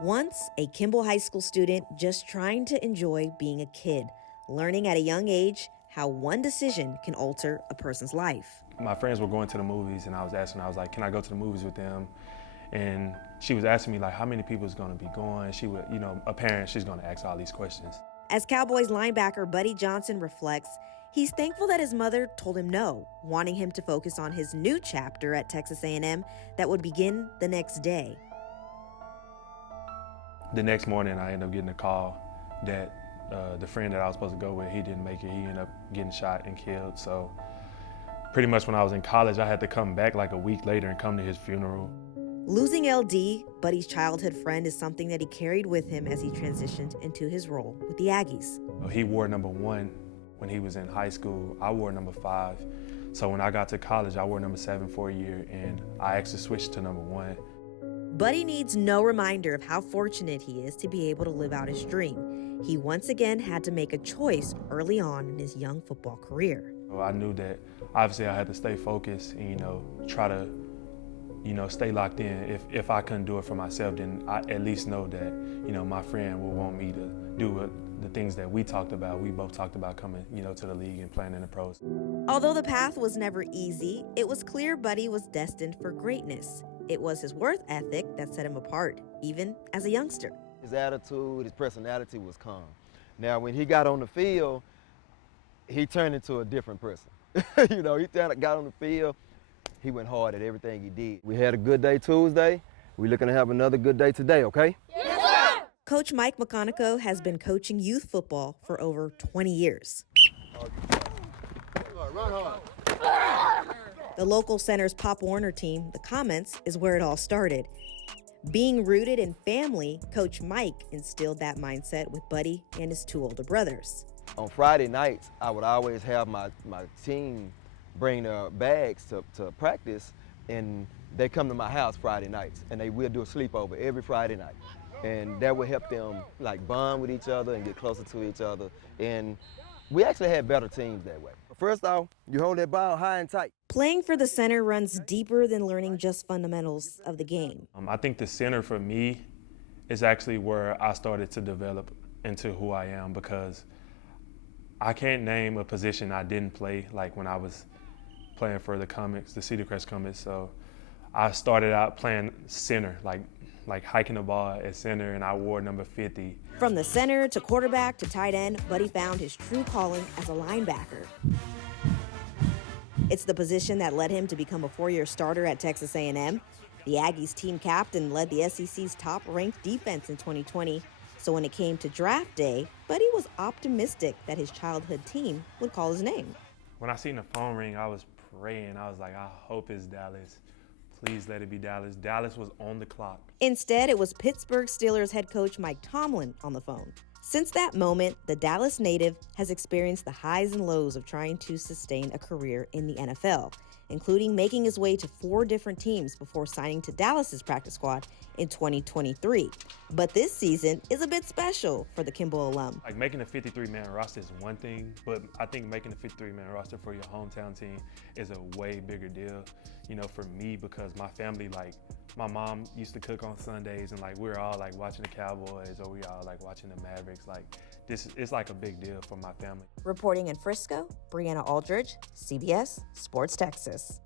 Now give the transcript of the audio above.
Once a Kimball High School student just trying to enjoy being a kid, learning at a young age how one decision can alter a person's life. My friends were going to the movies and I was like, can I go to the movies with them? And she was asking me like, how many people is gonna be going? She would, a parent, she's gonna ask all these questions. As Cowboys linebacker Buddy Johnson reflects, he's thankful that his mother told him no, wanting him to focus on his new chapter at Texas A&M that would begin the next day. The next morning, I ended up getting a call that the friend that I was supposed to go with, he didn't make it. He ended up getting shot and killed. So pretty much when I was in college, I had to come back like a week later and come to his funeral. Losing LD, Buddy's childhood friend, is something that he carried with him as he transitioned into his role with the Aggies. He wore number 1 when he was in high school. I wore number 5. So when I got to college, I wore number 7 for a year, and I actually switched to number 1. Buddy needs no reminder of how fortunate he is to be able to live out his dream. He once again had to make a choice early on in his young football career. I knew that obviously I had to stay focused and, try to, stay locked in. If I couldn't do it for myself, then I at least know that, my friend will want me to do the things that we talked about. We both talked about coming, to the league and playing in the pros. Although the path was never easy, it was clear Buddy was destined for greatness. It was his work ethic that set him apart, even as a youngster. His attitude, his personality was calm. Now, when he got on the field, he turned into a different person. He got on the field, he went hard at everything he did. We had a good day Tuesday. We're looking to have another good day today, okay? Yes, sir! Coach Mike McConico has been coaching youth football for over 20 years. Run hard. The local center's Pop Warner team, the Comments, is where it all started. Being rooted in family, Coach Mike instilled that mindset with Buddy and his 2 older brothers. On Friday nights, I would always have my team bring their bags to practice, and they come to my house Friday nights, and we'll do a sleepover every Friday night. And that would help them bond with each other and get closer to each other. And we actually had better teams that way. First off, you hold that ball high and tight. Playing for the center runs deeper than learning just fundamentals of the game. I think the center for me is actually where I started to develop into who I am, because I can't name a position I didn't play like when I was playing for the Comets, the Cedar Crest Comets. So I started out playing center, like hiking the ball at center, and I wore number 50. From the center to quarterback to tight end, Buddy found his true calling as a linebacker. It's the position that led him to become a 4-year starter at Texas A&M. The Aggies team captain led the SEC's top-ranked defense in 2020. So when it came to draft day, Buddy was optimistic that his childhood team would call his name. When I seen the phone ring, I was praying. I was like, I hope it's Dallas. Please let it be Dallas. Dallas was on the clock. Instead, it was Pittsburgh Steelers head coach Mike Tomlin on the phone. Since that moment, the Dallas native has experienced the highs and lows of trying to sustain a career in the NFL, including making his way to 4 different teams before signing to Dallas's practice squad in 2023. But this season is a bit special for the Kimball alum. Making a 53-man roster is one thing, but I think making a 53-man roster for your hometown team is a way bigger deal, for me, because my family, my mom used to cook on Sundays, and we were all watching the Cowboys, or we all watching the Mavericks. It's a big deal for my family. Reporting in Frisco, Brianna Aldridge, CBS Sports Texas.